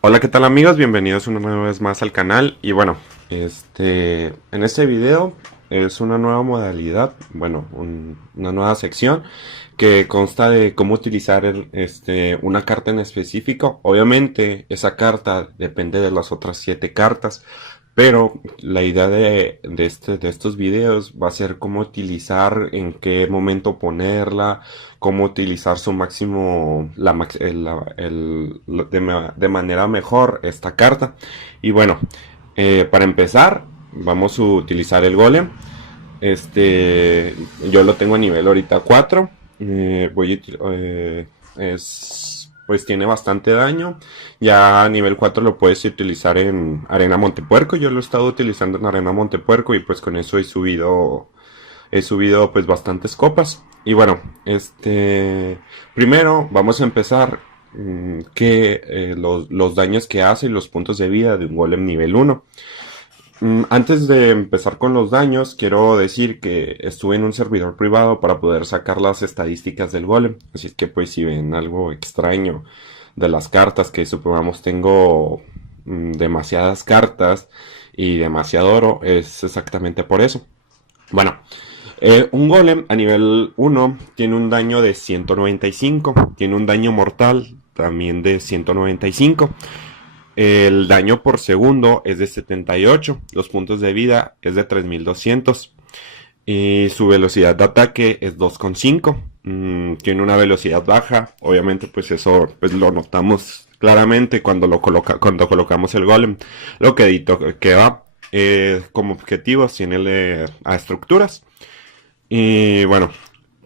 Hola, ¿qué tal amigos? Bienvenidos una vez más al canal. Y bueno, en este video es una nueva modalidad, bueno, una nueva sección que consta de cómo utilizar una carta en específico. Obviamente, esa carta depende de las otras 7 cartas, pero la idea de estos videos va a ser cómo utilizar, en qué momento ponerla, cómo utilizar su máximo, de manera mejor esta carta. Y bueno, para empezar, vamos a utilizar el golem. Yo lo tengo a nivel ahorita 4. Pues tiene bastante daño. Ya a nivel 4 lo puedes utilizar en Arena Montepuerco. Yo lo he estado utilizando en Arena Montepuerco y pues con eso he subido pues bastantes copas. Y bueno, primero vamos a empezar los daños que hace y los puntos de vida de un golem nivel 1. Antes de empezar con los daños, quiero decir que estuve en un servidor privado para poder sacar las estadísticas del golem. Así es que pues si ven algo extraño de las cartas, que supongamos tengo demasiadas cartas y demasiado oro, es exactamente por eso. Bueno, un golem a nivel 1 tiene un daño de 195, tiene un daño mortal también de 195. El daño por segundo es de 78, los puntos de vida es de 3200 y su velocidad de ataque es 2,5. Tiene una velocidad baja, obviamente pues eso pues lo notamos claramente cuando colocamos el golem. Lo que va como objetivos tiene a estructuras. Y bueno,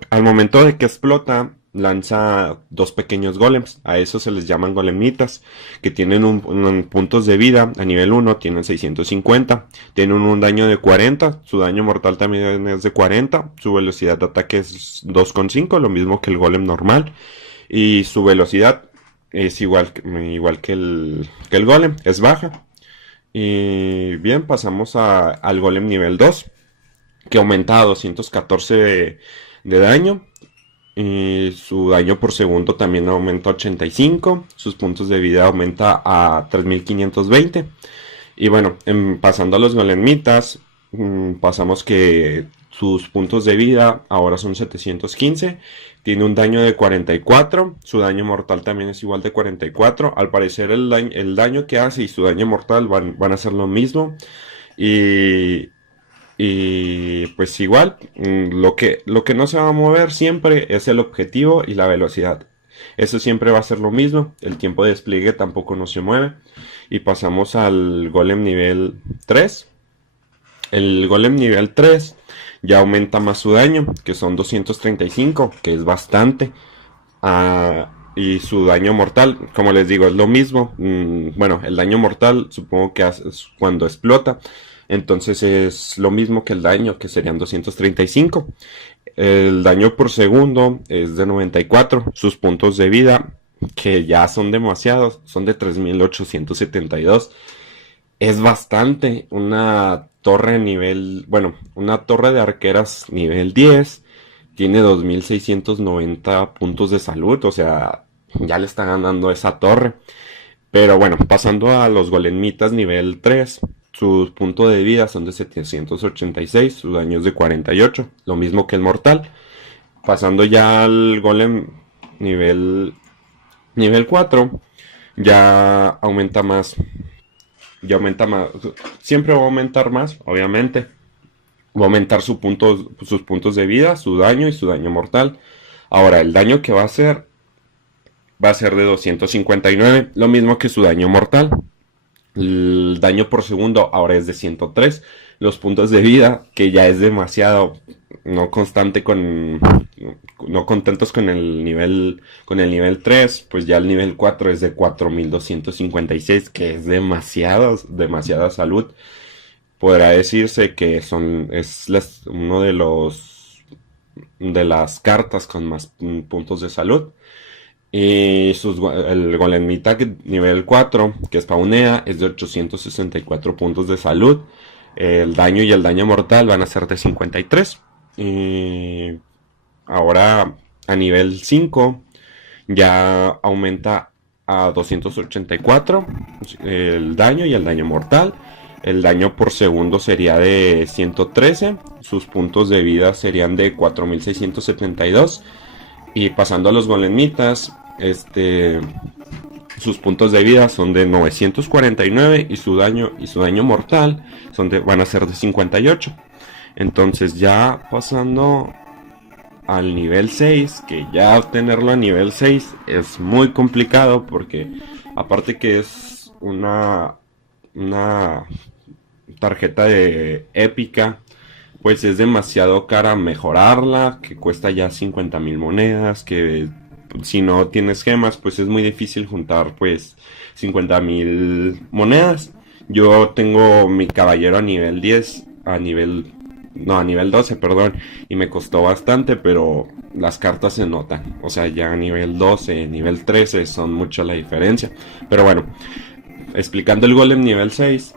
al momento de que explota, lanza dos pequeños golems. A esos se les llaman golemitas, que tienen puntos de vida. A nivel 1 tienen 650. Tienen un daño de 40. Su daño mortal también es de 40. Su velocidad de ataque es 2,5, lo mismo que el golem normal. Y su velocidad es igual que el golem, es baja. Y bien, pasamos al golem nivel 2, que aumenta a 214 de daño. Y su daño por segundo también aumenta a 85. Sus puntos de vida aumenta a 3520. Y bueno, pasando a los golemitas, pasamos que sus puntos de vida ahora son 715. Tiene un daño de 44. Su daño mortal también es igual de 44. Al parecer el daño que hace y su daño mortal van a ser lo mismo. Y pues igual, lo que no se va a mover siempre es el objetivo y la velocidad. Eso siempre va a ser lo mismo. El tiempo de despliegue tampoco no se mueve. Y pasamos al golem nivel 3. El golem nivel 3 ya aumenta más su daño, que son 235, que es bastante. Y su daño mortal, como les digo, es lo mismo. Bueno, el daño mortal supongo que hace cuando explota. Entonces es lo mismo que el daño, que serían 235. El daño por segundo es de 94. Sus puntos de vida, que ya son demasiados, son de 3872. Es bastante. Una torre de arqueras nivel 10 tiene 2690 puntos de salud. O sea, ya le está ganando esa torre. Pero bueno, pasando a los golemitas nivel 3, sus puntos de vida son de 786, su daño es de 48, lo mismo que el mortal. Pasando ya al golem nivel, nivel 4, ya aumenta más, ya aumenta más, siempre va a aumentar más, obviamente. Va a aumentar sus puntos de vida, su daño y su daño mortal. Ahora, el daño que va a ser de 259, lo mismo que su daño mortal. El daño por segundo ahora es de 103. Los puntos de vida, que ya es demasiado, no constante no contentos con el nivel 3, pues ya el nivel 4 es de 4256, que es demasiada salud. Podrá decirse que uno de las cartas con más puntos de salud. Y el golemita nivel 4 que spawnea es de 864 puntos de salud. El daño y el daño mortal van a ser de 53. Y ahora a nivel 5 ya aumenta a 284 el daño y el daño mortal. El daño por segundo sería de 113. Sus puntos de vida serían de 4672. Y pasando a los golemitas, sus puntos de vida son de 949 y su daño mortal van a ser de 58. Entonces ya pasando al nivel 6, que ya obtenerlo a nivel 6 es muy complicado porque aparte que es una tarjeta de épica, pues es demasiado cara mejorarla, que cuesta ya 50,000 monedas, que si no tienes gemas pues es muy difícil juntar pues 50,000 monedas. Yo tengo mi caballero a nivel 10, a nivel 12, perdón, y me costó bastante, pero las cartas se notan, o sea, ya a nivel 12, nivel 13 son mucho la diferencia. Pero bueno, explicando el golem nivel 6,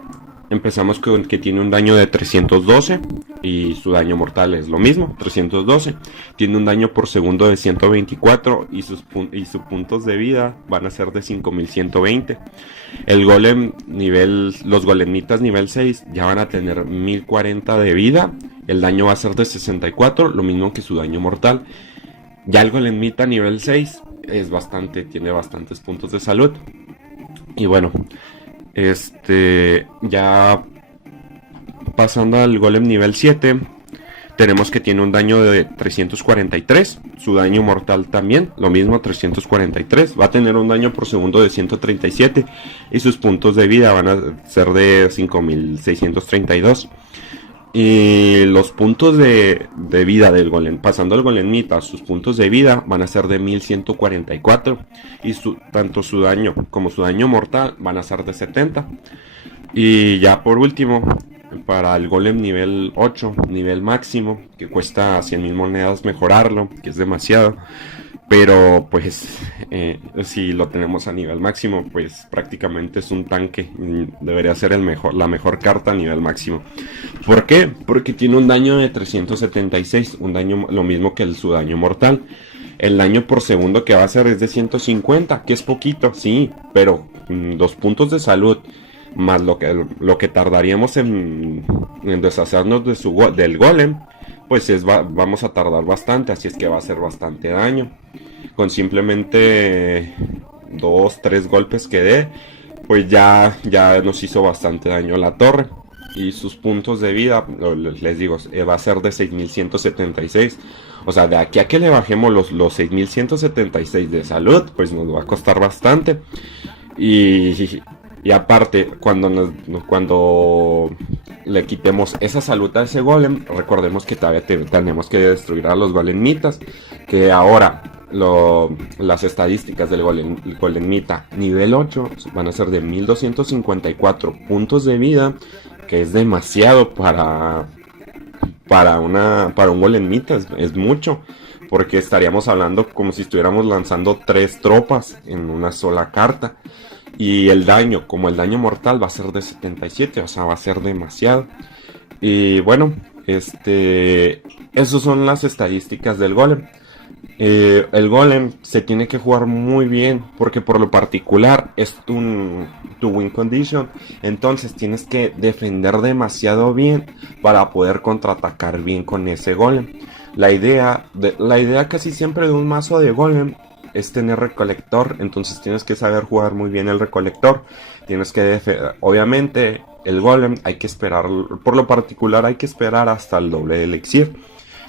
empezamos con que tiene un daño de 312 y su daño mortal es lo mismo, 312. Tiene un daño por segundo de 124 y sus puntos de vida van a ser de 5120. El golem los golemitas nivel 6 ya van a tener 1040 de vida. El daño va a ser de 64, lo mismo que su daño mortal. Ya el golemita nivel 6 tiene bastantes puntos de salud. Y bueno, ya pasando al golem nivel 7, tenemos que tiene un daño de 343, su daño mortal también, lo mismo, 343, va a tener un daño por segundo de 137 y sus puntos de vida van a ser de 5632. Y los puntos de vida del golem, pasando al golemita, sus puntos de vida van a ser de 1144 y tanto su daño como su daño mortal van a ser de 70. Y ya por último, para el golem nivel 8, nivel máximo, que cuesta 100,000 monedas mejorarlo, que es demasiado. Pero pues si lo tenemos a nivel máximo, pues prácticamente es un tanque. Debería ser la mejor carta a nivel máximo. ¿Por qué? Porque tiene un daño de 376, un daño lo mismo que su daño mortal. El daño por segundo que va a hacer es de 150, que es poquito, sí, pero 2 puntos de salud más lo que tardaríamos en deshacernos del golem, pues vamos a tardar bastante, así es que va a hacer bastante daño. Con simplemente 2-3 golpes que dé, pues ya nos hizo bastante daño la torre. Y sus puntos de vida, les digo, va a ser de 6176. O sea, de aquí a que le bajemos los 6176 de salud, pues nos va a costar bastante. Y aparte, cuando le quitemos esa salud a ese golem, recordemos que todavía tenemos que destruir a los golemitas. Que ahora las estadísticas del golemita nivel 8 van a ser de 1254 puntos de vida, que es demasiado para un golemita, es mucho. Porque estaríamos hablando como si estuviéramos lanzando 3 tropas en una sola carta. Y el daño, como el daño mortal va a ser de 77, o sea, va a ser demasiado. Y bueno, esas son las estadísticas del golem. El golem se tiene que jugar muy bien, porque por lo particular es tu win condition. Entonces tienes que defender demasiado bien para poder contraatacar bien con ese golem. La idea casi siempre de un mazo de golem es tener recolector, entonces tienes que saber jugar muy bien el recolector. Tienes que obviamente el golem hay que esperar, por lo particular hay que esperar hasta el doble elixir.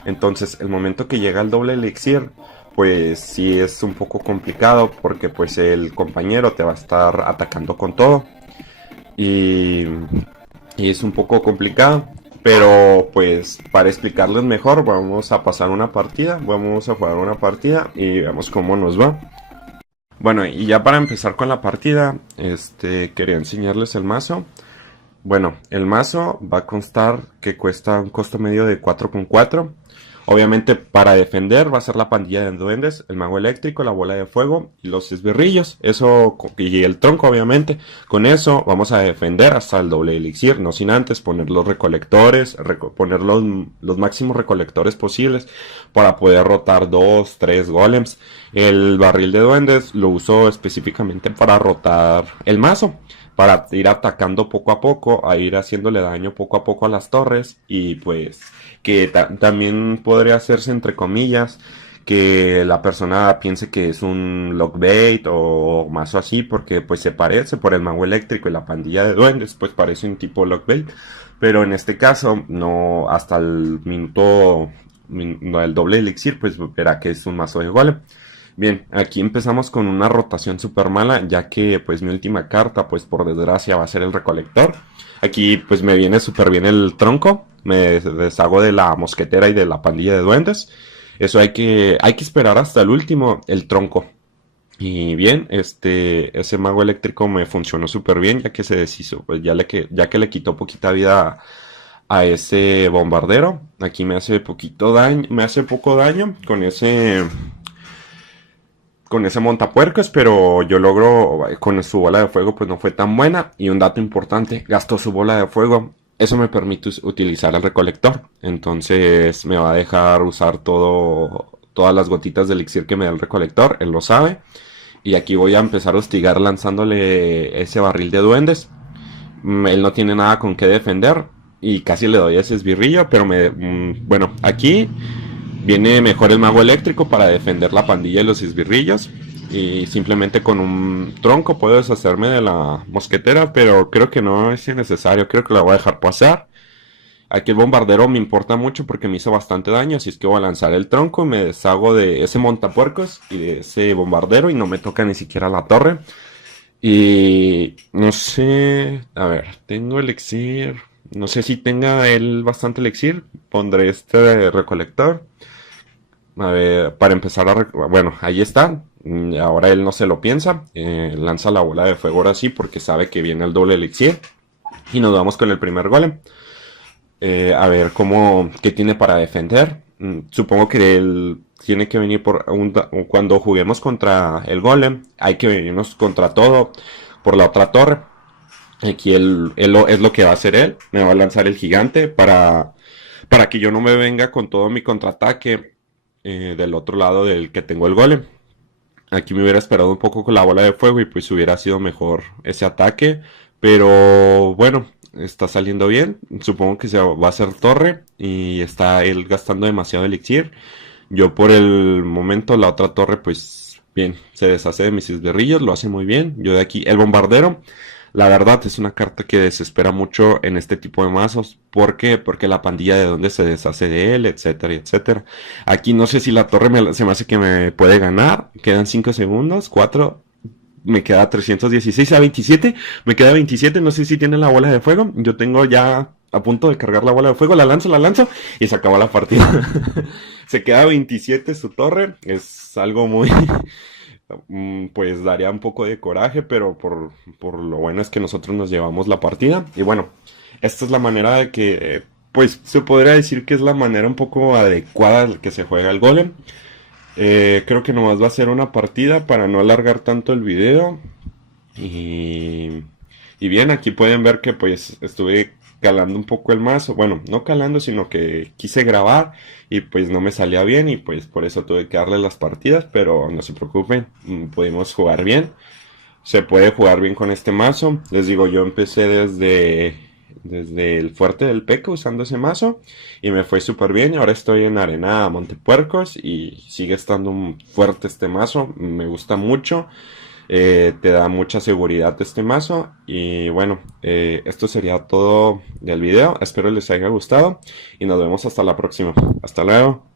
Entonces el momento que llega el doble elixir, pues sí es un poco complicado, porque pues el compañero te va a estar atacando con todo y es un poco complicado. Pero pues para explicarles mejor, vamos a pasar una partida, vamos a jugar una partida y veamos cómo nos va. Bueno, y ya para empezar con la partida, quería enseñarles el mazo. Bueno, el mazo va a constar que cuesta un costo medio de 4,4. Obviamente para defender va a ser la pandilla de duendes, el mago eléctrico, la bola de fuego y los esbirrillos. Eso y el tronco obviamente. Con eso vamos a defender hasta el doble elixir, no sin antes poner los recolectores, poner los máximos recolectores posibles para poder rotar 2, 3 golems. El barril de duendes lo uso específicamente para rotar el mazo, para ir atacando poco a poco, a ir haciéndole daño poco a poco a las torres y pues que también podría hacerse entre comillas que la persona piense que es un lockbait o mazo así porque pues se parece por el mago eléctrico y la pandilla de duendes pues parece un tipo lockbait, pero en este caso no, hasta el minuto no, el doble elixir pues verá que es un mazo de golem. Bien, aquí empezamos con una rotación super mala, ya que pues mi última carta, pues por desgracia va a ser el recolector. Aquí pues me viene súper bien el tronco, me deshago de la mosquetera y de la pandilla de duendes. Eso hay que esperar hasta el último, el tronco. Y bien, ese mago eléctrico me funcionó súper bien, ya que se deshizo, pues ya que le quitó poquita vida a ese bombardero. Aquí me hace poquito daño, me hace poco daño con ese montapuercos, pero yo logro, con su bola de fuego pues no fue tan buena. Y un dato importante, gastó su bola de fuego. Eso me permite utilizar el recolector. Entonces me va a dejar usar todas las gotitas de elixir que me da el recolector. Él lo sabe. Y aquí voy a empezar a hostigar lanzándole ese barril de duendes. Él no tiene nada con qué defender. Y casi le doy ese esbirrillo. Pero bueno, aquí viene mejor el mago eléctrico para defender la pandilla y los esbirrillos. Y simplemente con un tronco puedo deshacerme de la mosquetera, pero creo que no es necesario, creo que la voy a dejar pasar. Aquí el bombardero me importa mucho porque me hizo bastante daño, así es que voy a lanzar el tronco y me deshago de ese montapuercos y de ese bombardero y no me toca ni siquiera la torre. Y no sé, a ver, tengo elixir, no sé si tenga él bastante elixir, pondré este recolector. A ver, para empezar bueno, ahí está. Ahora él no se lo piensa. Lanza la bola de fuego ahora sí porque sabe que viene el doble elixir. Y nos vamos con el primer golem. A ver, ¿qué tiene para defender? Supongo que él tiene que venir cuando juguemos contra el golem. Hay que venirnos contra todo por la otra torre. Aquí es lo que va a hacer él. Me va a lanzar el gigante para que yo no me venga con todo mi contraataque del otro lado del que tengo el golem. Aquí me hubiera esperado un poco con la bola de fuego y pues hubiera sido mejor ese ataque. Pero bueno, está saliendo bien. Supongo que se va a hacer torre y está él gastando demasiado elixir. Yo por el momento la otra torre pues bien, se deshace de mis esbirrillos, lo hace muy bien. Yo de aquí, el bombardero. La verdad es una carta que desespera mucho en este tipo de mazos. ¿Por qué? Porque la pandilla de donde se deshace de él, etcétera, etcétera. Aquí no sé si la torre se me hace que me puede ganar. Quedan 5 segundos, 4. Me queda 316 a 27. Me queda 27, no sé si tiene la bola de fuego. Yo tengo ya a punto de cargar la bola de fuego. La lanzo y se acabó la partida. Se queda 27 su torre. Es algo muy... pues daría un poco de coraje, pero por lo bueno es que nosotros nos llevamos la partida. Y bueno, esta es la manera de que, pues se podría decir que es la manera un poco adecuada de que se juega el golem. Creo que nomás va a ser una partida para no alargar tanto el video. Y bien, aquí pueden ver que pues estuve calando un poco el mazo. Bueno, no calando, sino que quise grabar y pues no me salía bien y pues por eso tuve que darle las partidas, pero no se preocupen, pudimos jugar bien. Se puede jugar bien con este mazo. Les digo, yo empecé desde el fuerte del Peca usando ese mazo y me fue súper bien. Y ahora estoy en Arena Montepuercos y sigue estando fuerte este mazo. Me gusta mucho. Te da mucha seguridad este mazo. Y bueno, esto sería todo del video. Espero les haya gustado y nos vemos hasta la próxima. Hasta luego.